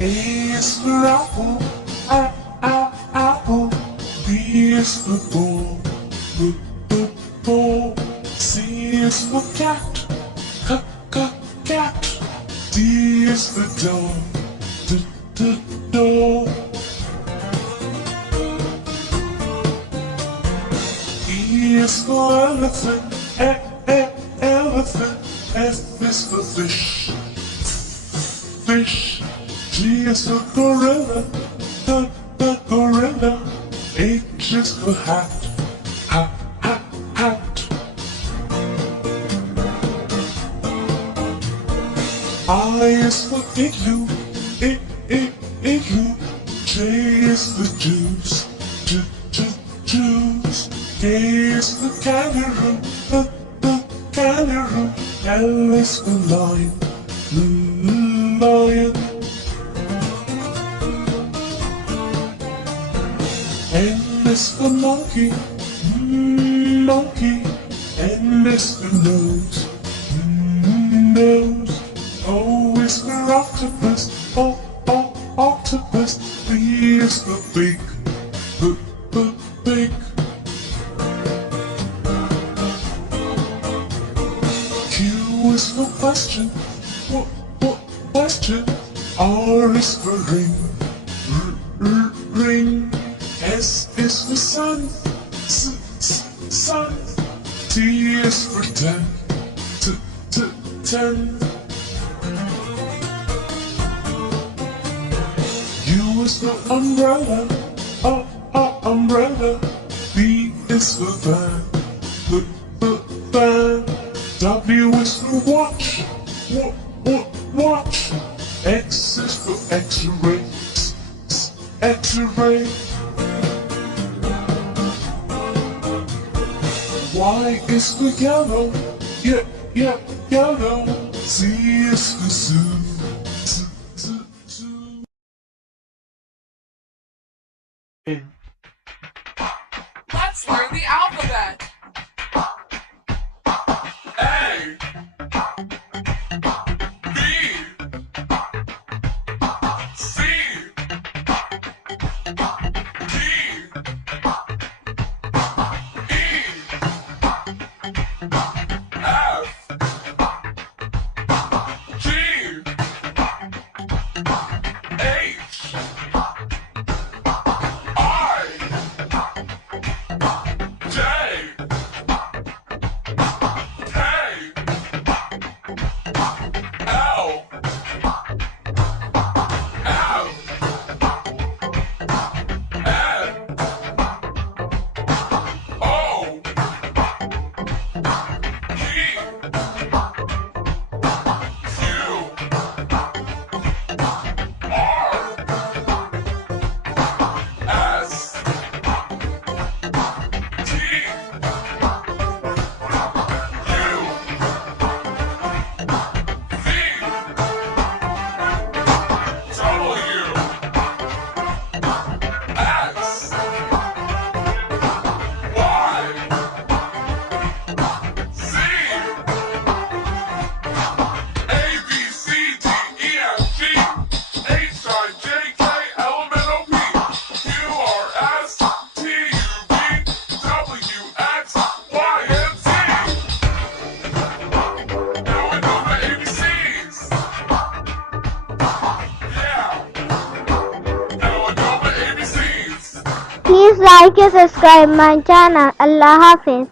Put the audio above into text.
A is for apple, apple. B is for ball, ball. C is for cat, cat. D is for dog, dog. E is for elephant, elephant. F is for fish, fish. G is for gorilla, gorilla. H is for hat, hat. I is for igloo, igloo. J is for juice, juice. K is for kangaroo, kangaroo. L is for lion, lion. N is for monkey, monkey. N is for nose, nose. O is for octopus, octopus. B is for big, big. Q is for question, what question? R is for ring, ring. S is for sun, sun. T is for ten, ten. U is for umbrella, umbrella. V is for van, van. W is for watch, watch. X is for X-ray, X-ray. Y is for yellow, yellow. Z is for zoo, zoo. Let's learn the alphabet. A, B, C, D, E, F, G, H, I, J, K, L, M, N, O, P, Q, R, S, T, U, V, W, X, Y, Z, A, B, C, D, E, F, G, H, I, J, K, L, M, N, O, P, Q, R, S, T, U, V, W, X, Y, and Z. Now we know the ABCs. Yeah. Now we know the ABCs. Please like and subscribe my channel. Allah Hafiz.